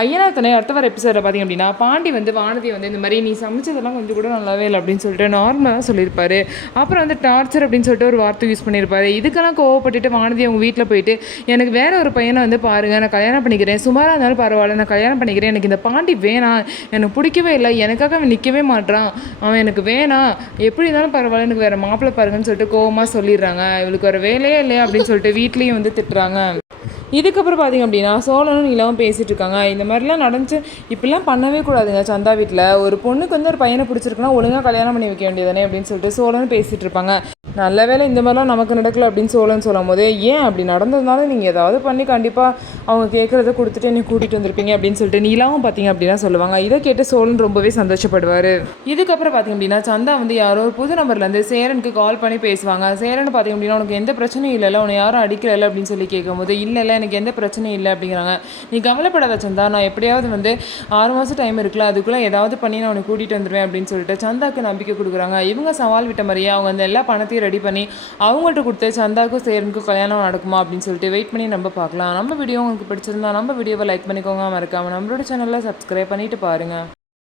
ஐயனார் துணை அடுத்த வர எபிசோடில் பார்த்திங்க அப்படின்னா பாண்டி வந்து வானதியை வந்து இந்த மாதிரி நீ சமைச்சதெல்லாம் கொஞ்சம் கூட நல்லாவே இல்லை அப்படின்னு சொல்லிட்டு நார்மலாக தான் சொல்லியிருப்பாரு. அப்புறம் வந்து டார்ச்சர் அப்படின்னு சொல்லிட்டு ஒரு வார்த்தை யூஸ் பண்ணியிருப்பாரு. இதுக்கெல்லாம் கோவப்பட்டுட்டு வானதி அவங்க வீட்டில் போயிட்டு எனக்கு வேற ஒரு பையனை வந்து பாருங்கள், நான் கல்யாணம் பண்ணிக்கிறேன், சுமாராக இருந்தாலும் பரவாயில்ல, நான் கல்யாணம் பண்ணிக்கிறேன், எனக்கு இந்த பாண்டி வேணாம், எனக்கு பிடிக்கவே இல்லை, எனக்காக அவன் நிற்கவே மாட்டான், அவன் எனக்கு வேணாம், எப்படி இருந்தாலும் பரவாயில்ல, எனக்கு வேறு மாப்பிள்ளை பாருங்கன்னு சொல்லிட்டு கோவமாக சொல்லிடுறாங்க. இவளுக்கு ஒரு வேலையே இல்லையா அப்படின்னு சொல்லிட்டு வீட்லேயும் வந்து திட்டுறாங்க. இதுக்கப்புறம் பார்த்திங்க அப்படின்னா சோழனும் நீலாவும் பேசிகிட்டு இருக்காங்க. இந்த மாதிரிலாம் நடந்துச்சு, இப்படிலாம் பண்ணவே கூடாதுங்க. சந்தா வீட்டில் ஒரு பொண்ணுக்கு வந்து ஒரு பையனை பிடிச்சிருக்குன்னா ஒழுங்காக கல்யாணம் பண்ணி வைக்க வேண்டியதானே அப்படின்னு சொல்லிட்டு சோழனும் பேசிகிட்டு இருப்பாங்க. நல்ல வேலை இந்த மாதிரிலாம் நமக்கு நடக்கலை அப்படின்னு சோழன் சொல்லும் போது, ஏன் அப்படி நடந்ததுனால நீங்கள் ஏதாவது பண்ணி கண்டிப்பாக அவங்க கேட்குறத கொடுத்துட்டு என்னை கூட்டிகிட்டு வந்திருப்பீங்க அப்படின்னு சொல்லிட்டு நீலாவும் பார்த்தீங்க அப்படின்னா சொல்லுவாங்க. இதை கேட்டு சோழன் ரொம்பவே சந்தோஷப்படுவார். இதுக்கப்புறம் பார்த்திங்க அப்படின்னா சந்தா வந்து யாரோ ஒரு புது நம்பர்லேருந்து சேரனுக்கு கால் பண்ணி பேசுவாங்க. சேரன் பார்த்திங்க அப்படின்னா உனக்கு எந்த பிரச்சனையும் இல்லைல்ல, உன்னை யாரும் அடிக்கல அப்படின்னு சொல்லி கேட்கும்போது இல்லை எனக்கு எந்த பிரச்சனையும் இல்லை அப்படிங்கிறாங்க. நீ கவலைப்படாத சந்தா, நான் எப்படியாவது வந்து 6 மாதம் டைம் இருக்குல்ல, அதுக்குள்ளே ஏதாவது பண்ணி நான் உனக்கு கூட்டிகிட்டு வந்துடுவேன் அப்படின்னு சொல்லிட்டு சந்தாக்கு நம்பிக்கை கொடுக்குறாங்க. இவங்க சவால் விட்ட மாதிரியே அவங்க அந்த எல்லா பணத்தையும் ரெடி பண்ணி அவங்கள்ட்ட கொடுத்து சந்தாக்கும் சேரனுக்கும் கல்யாணம் நடக்குமா அப்படின்னு சொல்லிட்டு வெயிட் பண்ணி நம்ம பார்க்கலாம். நம்ம வீடியோ உங்களுக்கு பிடிச்சிருந்தா நம்ம வீடியோவை லைக் பண்ணிக்கோங்க, மறக்காமல் நம்மளோட சேனலில் சப்ஸ்கிரைப் பண்ணிட்டு பாருங்கள்.